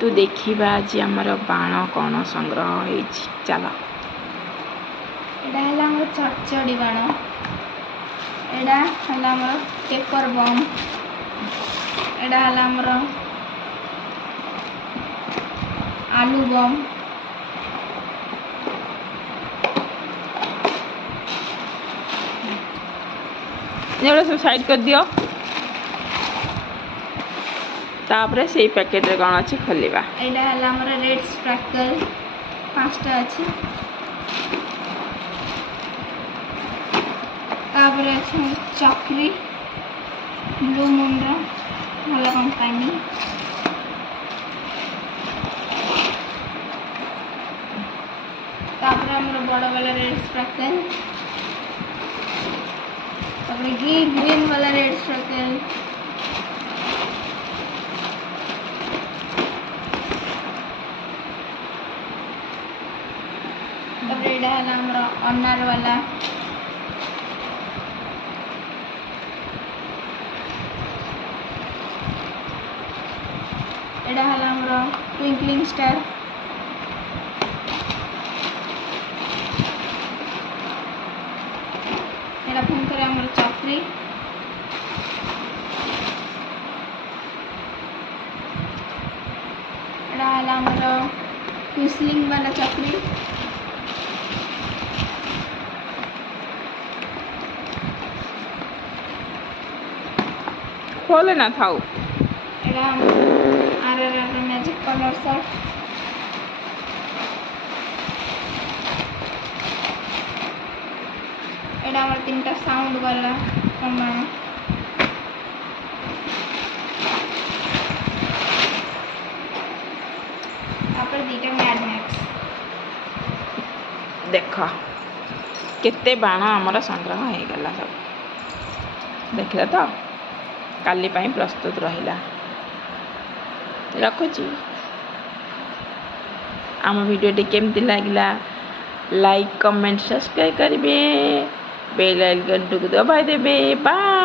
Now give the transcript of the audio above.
तो देखिबा आज आमर बाण कौन संग्रह होइछि चल एडा हला हमर चचड़ी बाण एडा हला हमर पेपर बम एडा हला हमर आलू बम एगुड़ा सब साइड कर दियो तापरे से पैकेट रे कौन अच्छी खोलिबा एडा हला हमर रेड स्पार्कल 5टा अछि तापरे अछि चक्री ब्लू मुंडा हला कंपनी तापरे हमर बड़ वाला रेड स्पार्कल तापरे ग्रीन वाला रेड स्पार्कल तापरे एडा हला हमर अनार वाला एडा हला हमर ट्विंकलिंग स्टार एडा फोन करे हमर चक्री एडा हला हमर ट्विस्लिंग वाला चक्री खोले ना थाऊ एडा आर मैजिक कलर शॉट एडा हमर 3टा साउंड वाला प्रमाण तापर 2टा मैड मैक्स देख केते बाण आमर संग्रह हो गला सब देखले तो काली पाई प्रस्तुत रहिला रखुची आम वीडियो टी केमती लागला लाइक कमेंट सब्सक्राइब करेंगे बेल आइकन टुक दबाई देबे बाय।